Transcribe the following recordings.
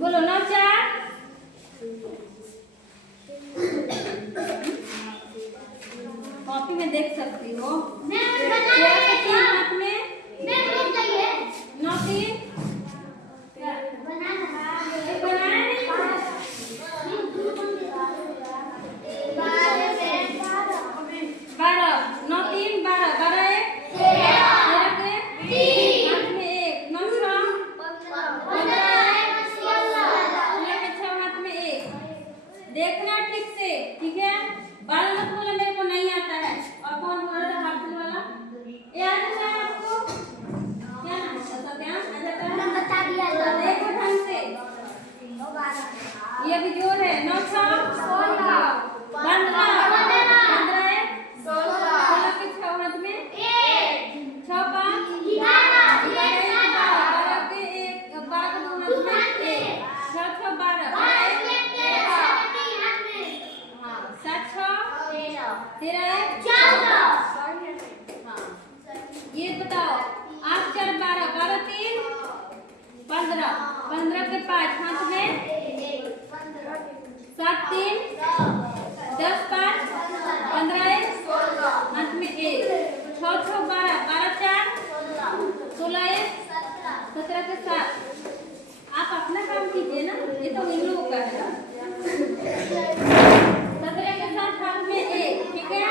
बोलो नौ चार कॉपी में देख सकती हो। हाथ में नौ तीन बारह नौ तीन बारह बारह एक तेरह के हाथ में एक नौ छह देखना ठीक से, ठीक है। बारह मत बोला मेरे को नहीं आता है। और कौन बोल रहा था हाथ वाला? ये आ जाता है आपको? क्या नाम है? क्या आ जाता है? बता दिया तो देखो ढंग से। ये भी जोर है। 9 6 16 15 15 16 के 6 हाथ में 1 6 5 11 12 के 1 12 के 2 हाथ में 1 6 6 12 तेरा एक 14। हाँ ये बताओ 8 4 12 12 3 15 15 के 5 हाथ में 7 3 10 5 15 1 हाथ में 1 6 6 12 12 4 16 1 17 के 7। आप अपना काम कीजिए ना, ये तो इन लोगों का है। 17 के 7 हाथ में 1, ठीक है।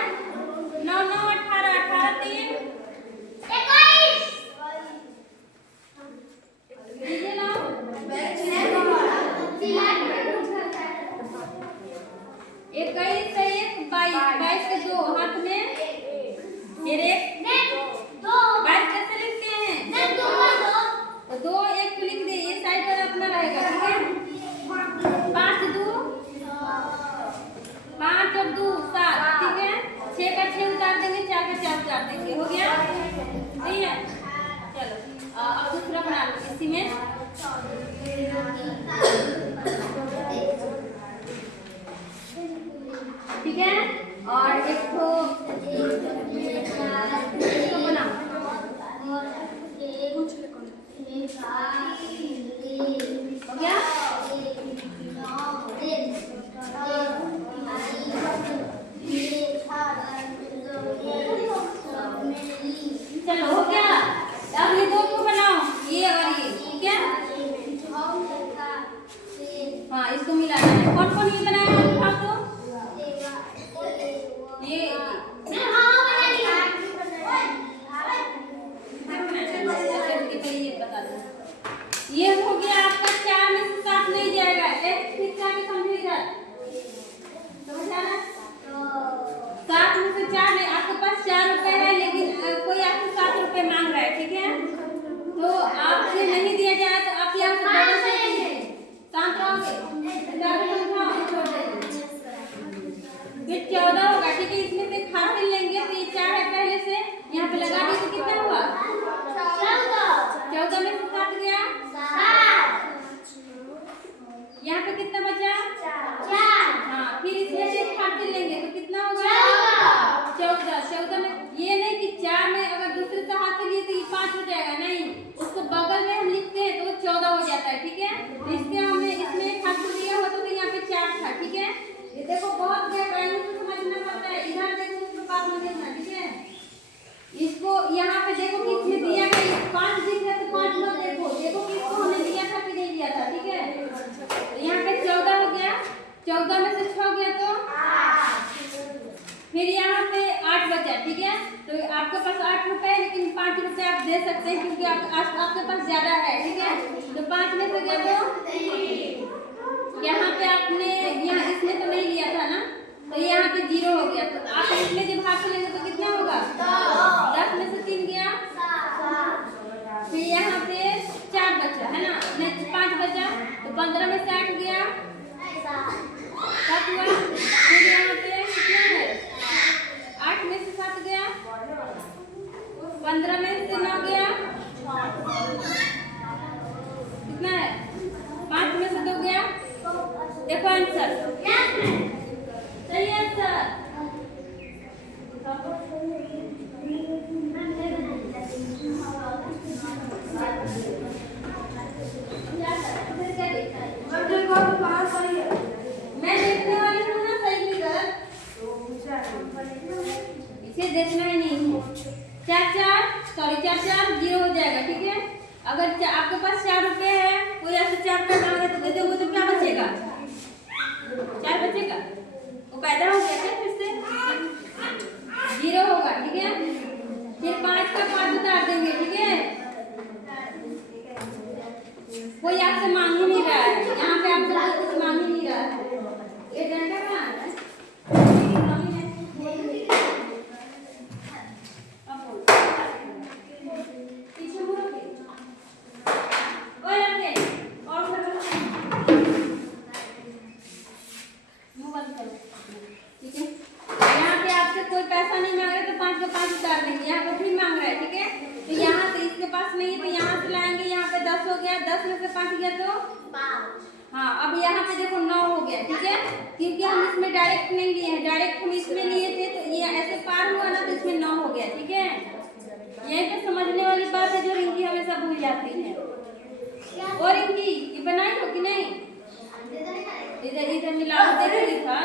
9 9 18 18 3 21 लीजिए ना 21 से 1 22 22 के 2 हाथ में फिर 1 22 कैसे लिखते हैं? 2 1 लिख दे, ये साइड पर अपना रहेगा, ठीक है। 5 2 5 और 2 7, ठीक है। 6 का 6 उतार देंगे, 4 का 4 उतार देंगे, हो गया। सही है, चलो अब दूसरा बना लो इसी में। ठीक है, और एक तो बनाओ हो गया। चलो हो गया। अब ये दो को बनाओ, ये और ये, ठीक है। हाँ इसको मिलाना है। कौन कौन ये बनाया है? दिखाओ तो। ये बता दो। ये हो गया आपका 4 में से 7 नहीं जाएगा। एक फिर से आगे समझो इधर, समझा ना। 7 में से 4 नहीं, आपके पास 4 रुपए है, लेकिन कोई आपको 7 रुपए मांग रहा है, ठीक है। तो आपसे नहीं दिया जाए तो आप यहाँ से बदल सकते हैं। शांत रहोगे, फिर 14 होगा, ठीक है। इसमें से खाते लेंगे तो ये 4 है पहले से, यहाँ पे लगा दी तो कितना हुआ? 14 में से 7 गया, यहाँ पे कितना बचा? 4। हाँ फिर इसमें से खाते लेंगे तो कितना होगा? 14। 14 में ये नहीं कि 4 में अगर दूसरे से हाथ से लिए तो ये 5 हो जाएगा, नहीं, उसको बगल में हम लिखते हैं तो 14 हो जाता है, ठीक है। इसके हमने इसमें हाथ से लिया होता तो यहाँ पे 4 था, ठीक है। ये देखो बहुत गहराई से समझना पड़ता है, इधर देखो उसको बात में देखना, ठीक है। 8 बचा, ठीक है। तो आपके पास 8 रुपए, लेकिन 5 रुपए आप दे सकते हैं क्योंकि आपके पास ज्यादा है, ठीक है। तो 5 में से क्या दो, यहाँ पे आपने यहाँ इसमें तो नहीं लिया था ना, तो यहाँ पे 0 हो गया। तो आप इसमें जब हाथ लेंगे तो कितना होगा, 10 में से 3 गया, फिर यहाँ पे 4 बचा है ना, नहीं 5 बचा, तो 15 में से 8 गया, 7 हुआ। फिर यहाँ पे कितना है, 8 में से 7 गया, 15 में से 9 गया, कितना है, 5 में से 2 गया। देखो आंसर सही है सर। मैं देखने वाली हूँ ना, सही भी गलत इसे देखना ही नहीं है। 4 0 हो जाएगा, ठीक है। अगर आपके पास 4 रुपए है, कोई ऐसे 4 रुपए मांगे तो दे दोगे तो क्या बचेगा, 4 बचेगा, वो पैदा हो गया क्या, फिर से 0 होगा, ठीक है। फिर 5 का 5 उतार देंगे, ठीक है। कोई आपसे मांग ही नहीं रहा है, यहाँ पे आपसे कुछ मांग ही नहीं रहा है। ये डंडा कहाँ है, ठीक है। यहाँ पे आपसे कोई पैसा नहीं मांग रहा तो 5 का 5 उतार देंगे, यहाँ पे फिर मांग रहा है, ठीक है। तो यहाँ से इसके पास नहीं है तो यहाँ से लाएंगे, यहाँ पे 10 हो गया, 10 में से 5 गया तो 5। हाँ, अब यहाँ पे देखो 9 हो गया, ठीक है, क्योंकि हम इसमें डायरेक्ट नहीं लिए हैं, डायरेक्ट हम इसमें लिए थे तो ये ऐसे पार हुआ ना, तो इसमें 9 हो गया, ठीक है। यही पे समझने वाली बात है जो रिंकी हमेशा भूल जाती है। और रिंकी ये बनाई हो कि नहीं, इधर मिला देखिए था,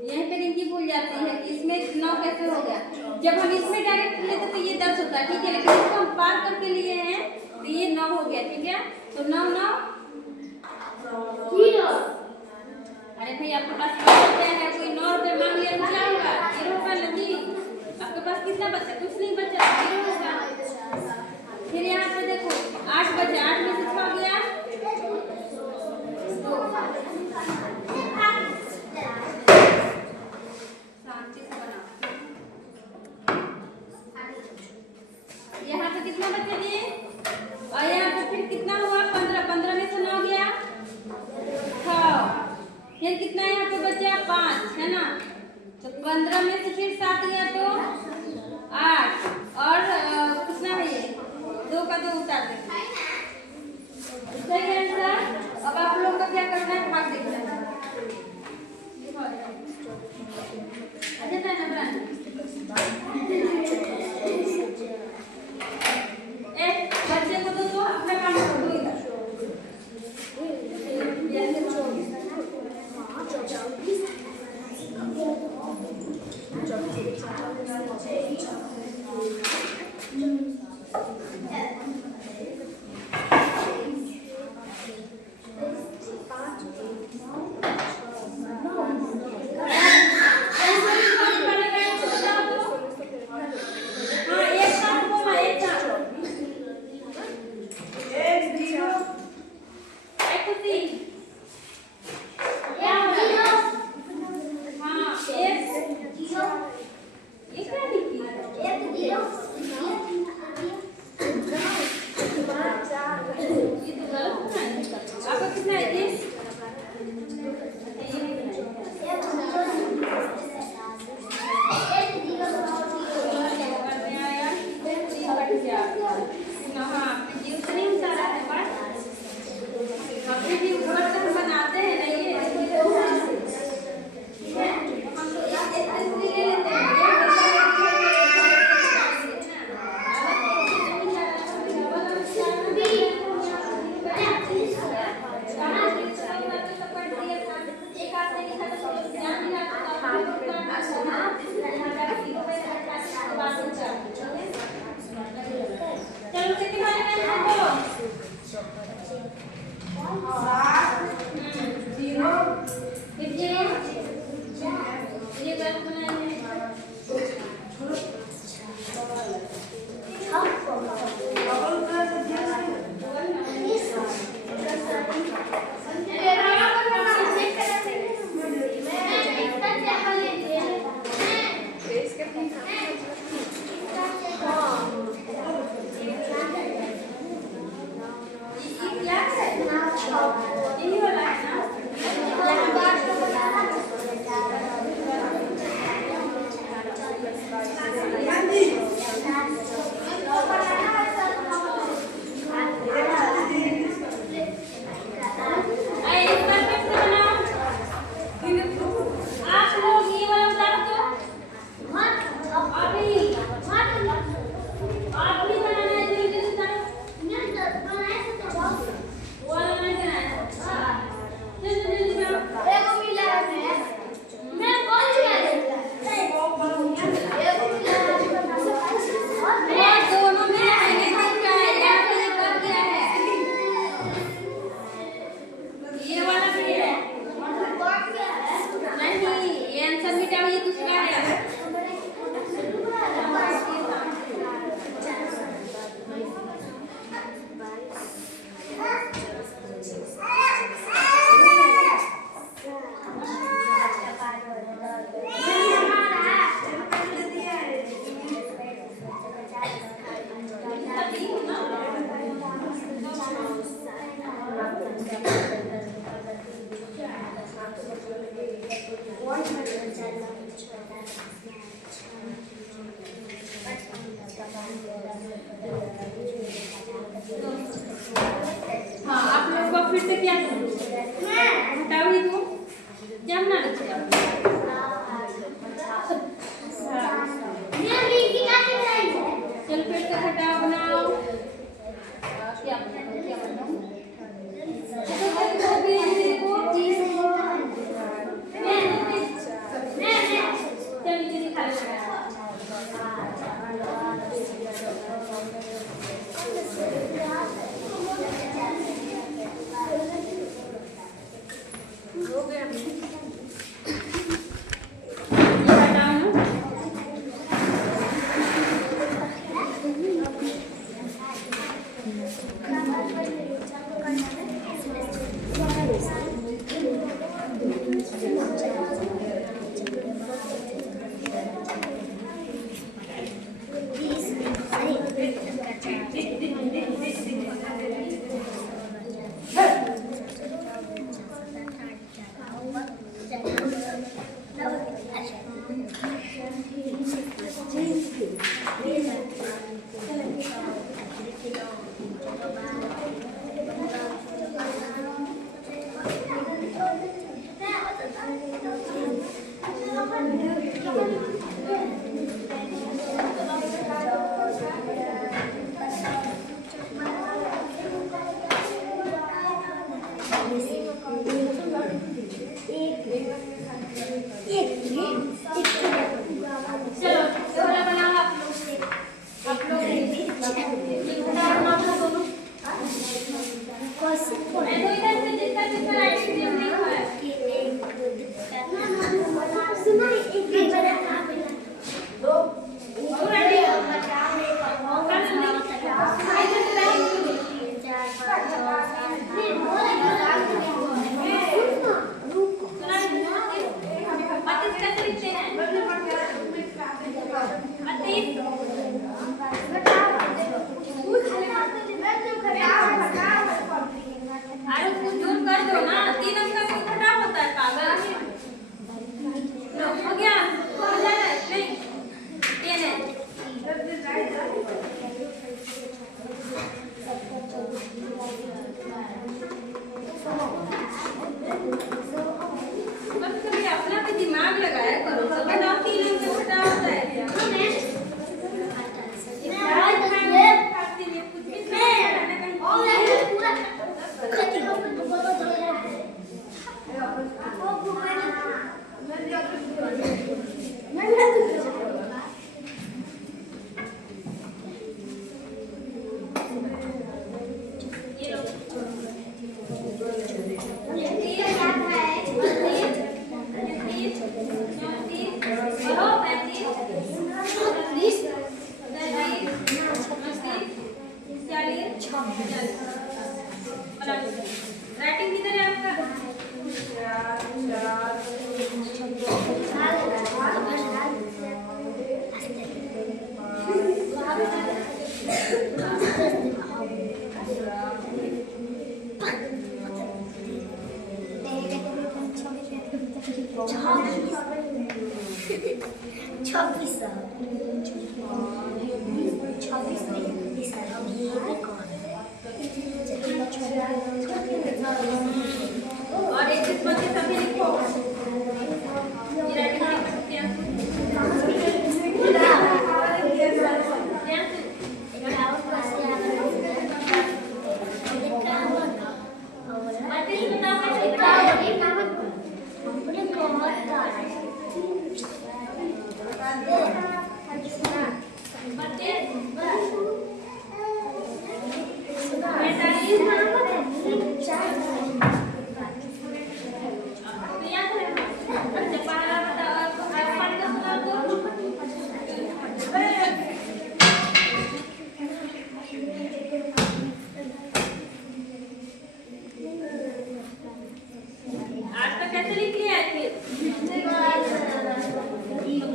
यहीं पे रिंकी भूल जाती है कि इसमें 9 कैसे हो गया। जब हम इसमें डायरेक्ट लेते तो ये 10 होता, ठीक है, लेकिन इसको हम पार करके लिए हैं तो ये 9 हो गया, ठीक है। तो 9 9 0। अरे भाई आपके पास क्या है, कोई 9 रुपए मांग लिया तो क्या होगा, 0 होगा ना जी। आपके पास कितना बचा, कुछ नहीं बचा, 0 होगा। फिर यहाँ पे देखो 8 बचा, 8 में से 6 गया, 2। यहाँ पे कितना बचा जी, और यहाँ पे फिर कितना हुआ, 15, 15 में से 9 गया, 6। फिर कितना यहाँ पे बचा, 5 है ना, तो 15 में से फिर 7 गया तो 8, और कितना है ये, 2 का 2 उतार देंगे, सही आंसर। अब आप लोग को क्या करना है, भाग देखना है। बच्चे को तो अपना काम कर दो इधर। यही वाला है ना? आप लोग ये वाला उतारो तो अभी आप भी बनाना है जल्दी उतारो वो वाला नहीं बनाना जल्दी बनाओ दोनों में आएंगे क्या है यहाँ पे कर दिया है ये वाला भी है नहीं ये आंसर मिटाओ ये दूसरा है हाँ आप लोग को फिर से क्या हटाओ ही दो क्या बना रहे चल फिर से हटाओ बनाओ क्या बनाओ और एक किस्मत के सभी लिखो ये राइटिंग लिख सकते हैं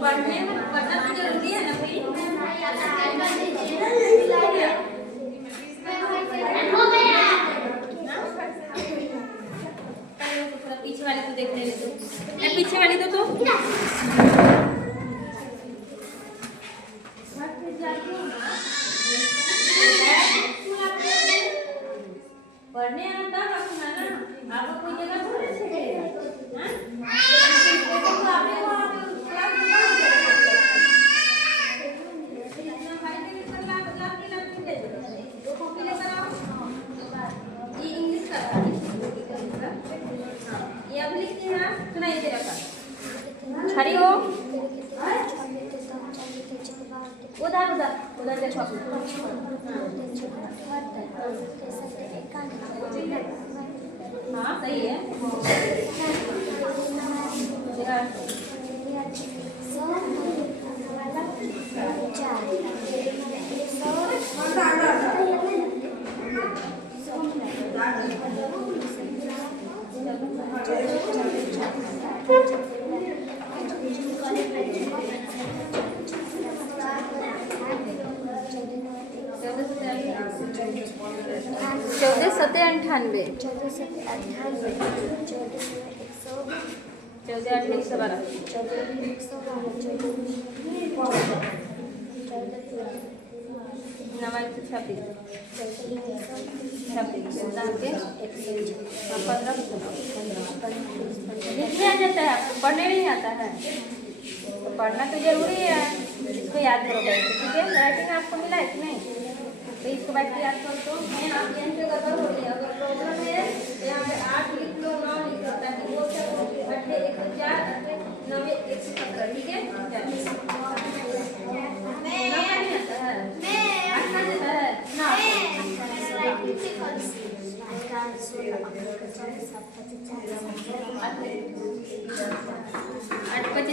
पढ़ने में पढ़ना तो जरूरी है ना भाई। पीछे वाली तो देख ले तो पीछे वाली तो पढ़ने आता रखना ना आपको कोई जगह थोड़ी छोड़ेगा ये इंग्लिश का ये अब लिखते हैं सुनाई दे रहा हरी हो उधर उधर उधर देखो हाँ सही है चौदह सत्ते अंठानवे चौदह 112 नवाई 26 लिखने आ जाता है आपको पढ़ने नहीं आता है तो पढ़ना तो जरूरी है इसको याद करो बैठ ठीक है राइटिंग आपको मिला है कि नहीं तो इसको बैठ के याद करो तो मैं आप यहाँ पे गड़बड़ हो गई अगर प्रॉब्लम है तो यहाँ पे 8 लिख लो 9 लिख लो ताकि वो सब 8 104 9 117 ठीक है आठ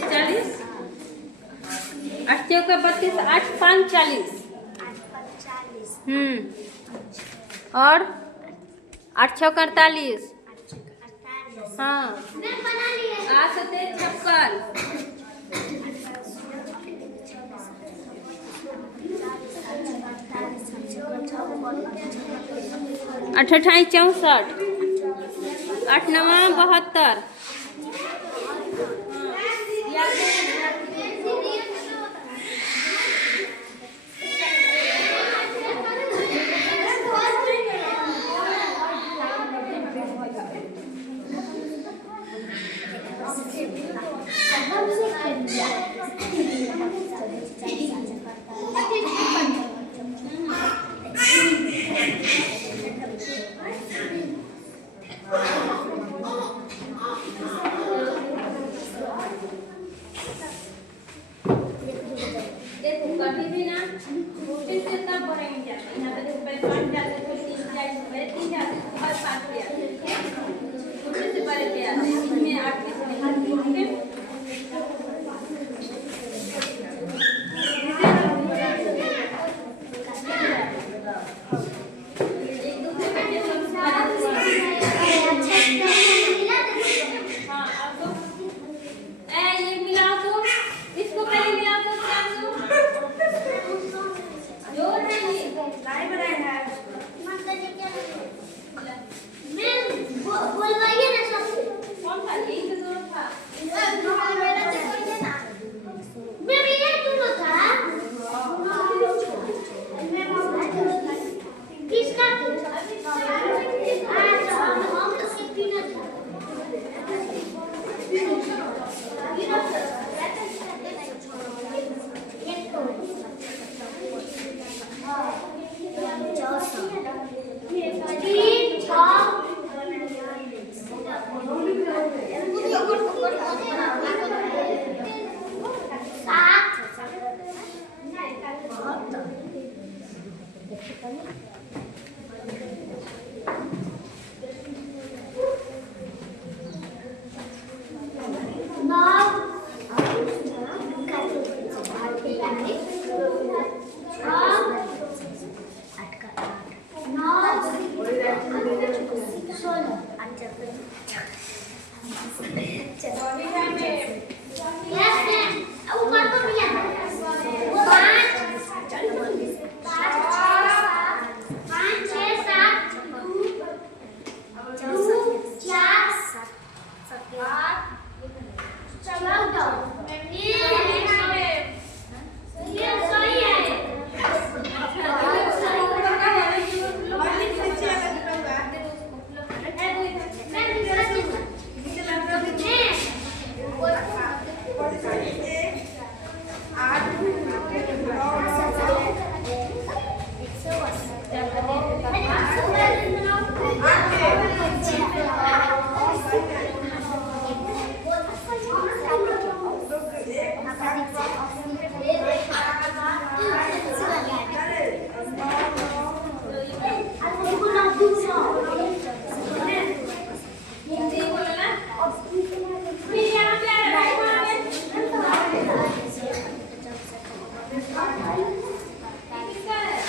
40 8 चौका 32 8 5 40 और 8 छक्का 48 हाँ 8 सत्ते 56 8 अट्ठाईस 64 8 नवा 72 कभी भी ना मुश्किल से कम पढ़ेंगे जाते यहाँ पे रुपए 5 जाते तो 3 जाते हर 5 पे आते मुश्किल से पढ़े पे आते इसमें 8 के समय मैं किसका है?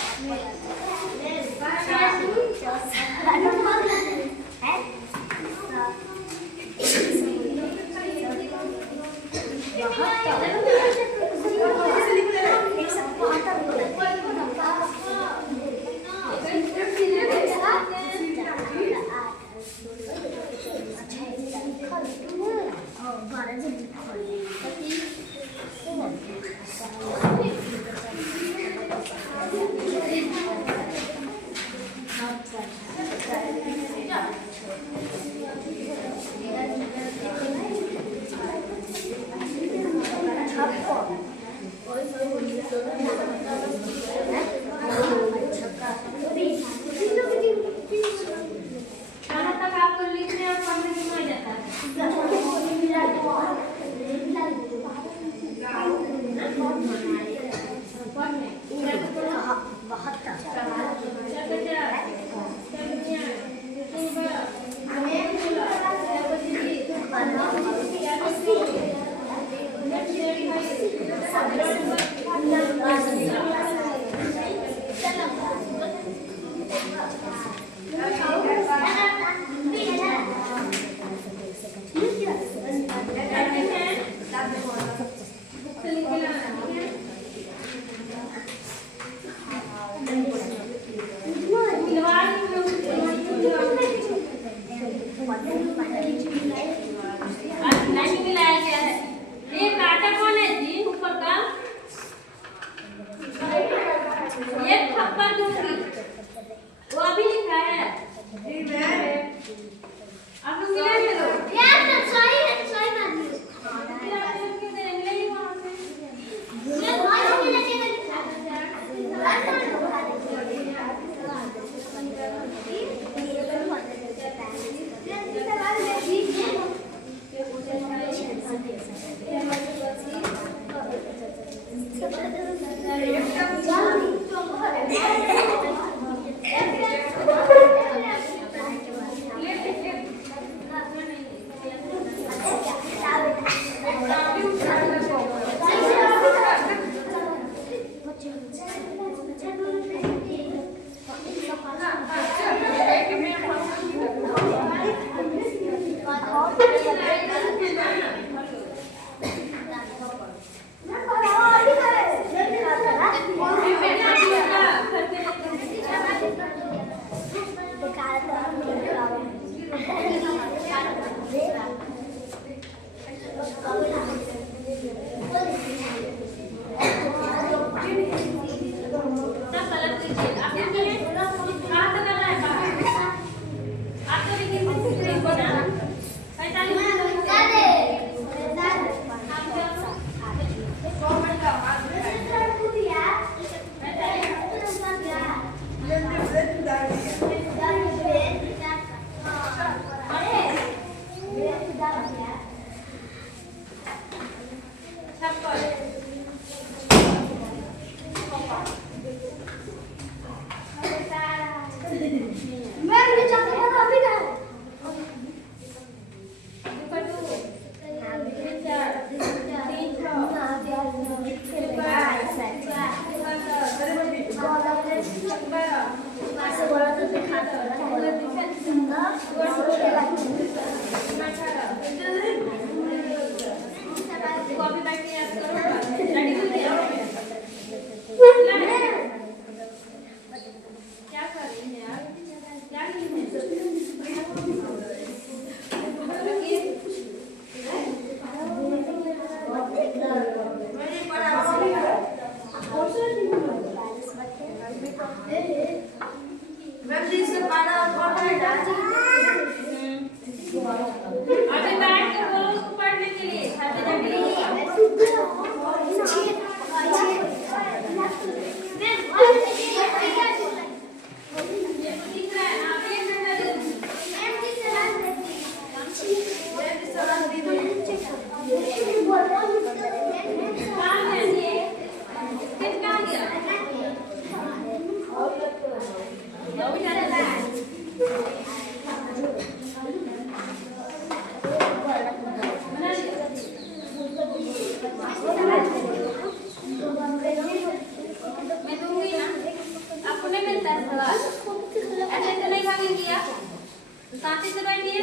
खाना तक आपको लिखने और पढ़ने में मजा जाता है। नहीं मिलाया गया है। ये काटा कौन है जी ऊपर का? ये थप्पड़ दूंगी। वो अभी लिखा है। आप लोग मिला ले लो। यार तो सही है, सही ना दी। फिर आप लोग क्यों दे रहे हैं वहां से? ये भाई से लेके और शांति से बैठिए।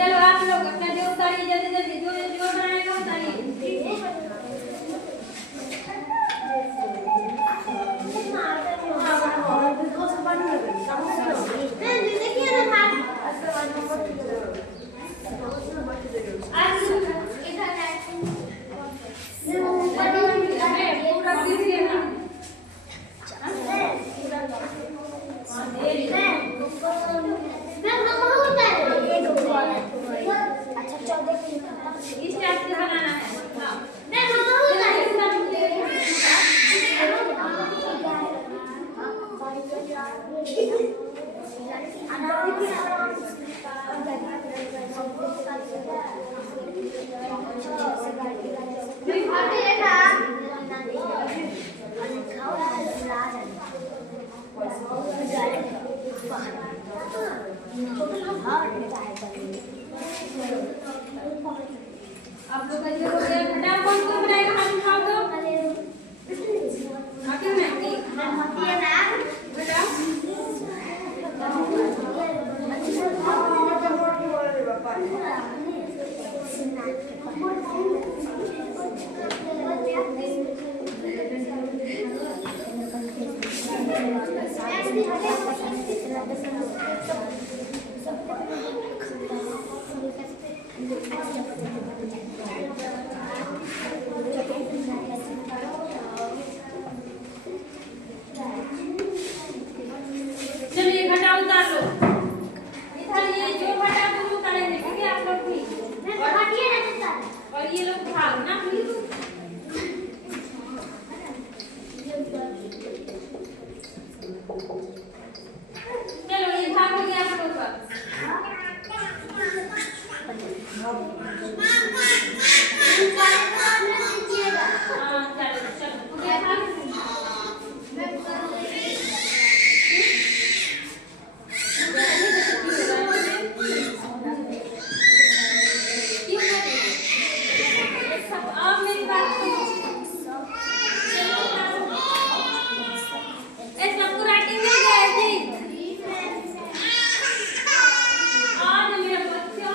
चलो आप लोग अपना जो उतारिए जल्दी जल्दी, जो जो बनाएगा उतारिए। इस टाइप से बनाना है। आप लोग का जो हो गया फटा, कौन कौन बनाएगा हाथ उठाओ तो। आगे में बेटा चलिए घटा उतार लो। इधर ये जो घटा तुम उतारेंगे, ठीक है आप लोग भी। और ये लोग खाओ ना प्लीज। चलो ये भाग हो गया आप लोग का। हाँ चलो चलो हो गया भाग। आप मेरी बात सुनो। सबको राइटिंग मिल गया है जी। आज मेरा बच्चा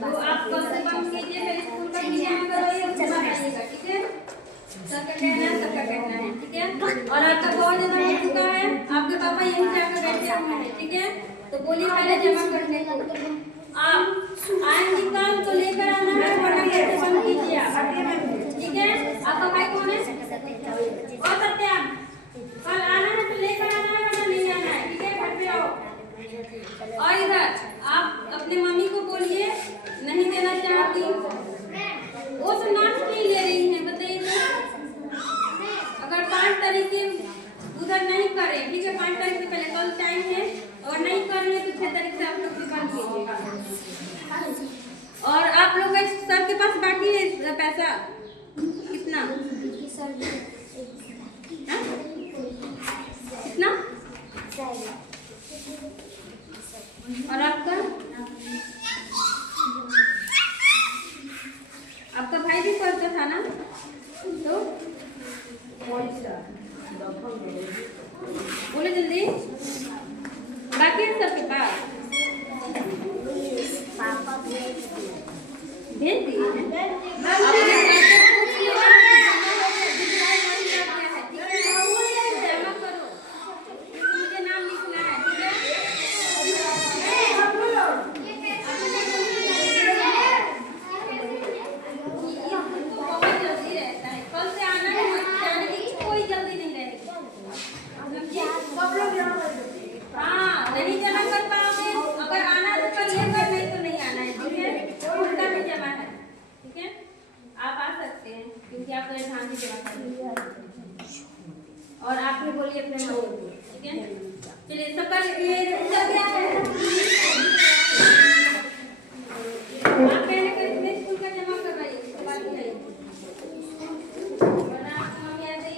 तो आप कम से कम कीजिए, फिर स्कूल का कीजिए, बताइएगा, ठीक है। सबका कहना है, सबका कहना है, ठीक है। और आपका बहुत ज्यादा हो चुका है, आपके पापा यहीं जाकर बैठे हुए हैं, ठीक है। तो बोलिए पहले जमा करने को। आप आएंगे कल तो लेकर आना है, वरना घर से बंद कीजिए आप, ठीक है। आपका भाई कौन है? और सत्याम, कल आना है तो लेकर आना है, वरना नहीं आना है, ठीक है। घर पे आओ। और इधर आप अपने मम्मी को बोलिए नहीं देना चाहती, वो तो नाच अगर नहीं करें, ठीक है, 5 तारीख से पहले कल टाइम है, और नहीं कर रहे तो 6 तारीख से आप लोग भी कर कीजिएगा। और आप लोग का सर के पास बाकी है पैसा कितना? कितना? और आपका भाई भी करता था ना, तो बोले जल्दी, बाकी है सबके पास? भेज दिए क्योंकि आप ध्यान जमा और आप भी बोलिए अपने मन को, ठीक है? चलिए सबका ये क्या है? आप पहले कर स्कूल का जमा करवाइए, उसके बाद जाइए, वरना आपकी मम्मी ऐसे ही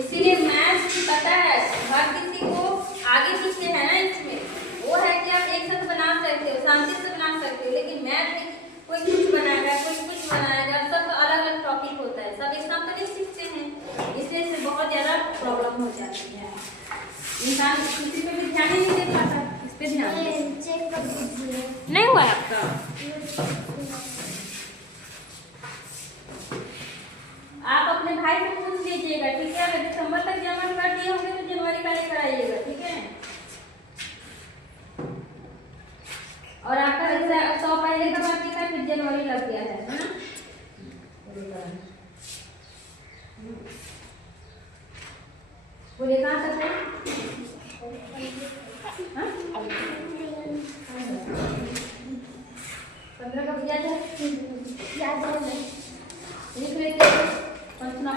इसीलिए मैथ्स पता है हर किसी को आगे पीछे है ना, इसमें वो है कि आप एक साथ बना सकते हो, शांति से बना सकते हो, लेकिन मैथ में कोई कुछ बनाएगा, कोई कुछ बनाएगा, सबका अलग अलग टॉपिक होता है, सब एक साथ तो नहीं सीखते हैं, इसलिए से बहुत ज़्यादा प्रॉब्लम हो जाती है। इंसान किसी पे भी ध्यान ही नहीं दे पाता, इस पे ध्यान नहीं हुआ है आपका। आप अपने भाई से पूछ लीजिएगा, ठीक है? अगर दिसंबर तक जमा कर दिए होंगे तो जनवरी का लेकर आइएगा, ठीक है? और आपका जैसे 100 पहले का बाकी था, फिर जनवरी लग गया है ना? बोले कहाँ तक है? 15 का ब्याज है, याद है, लिख लेते हैं, पंचना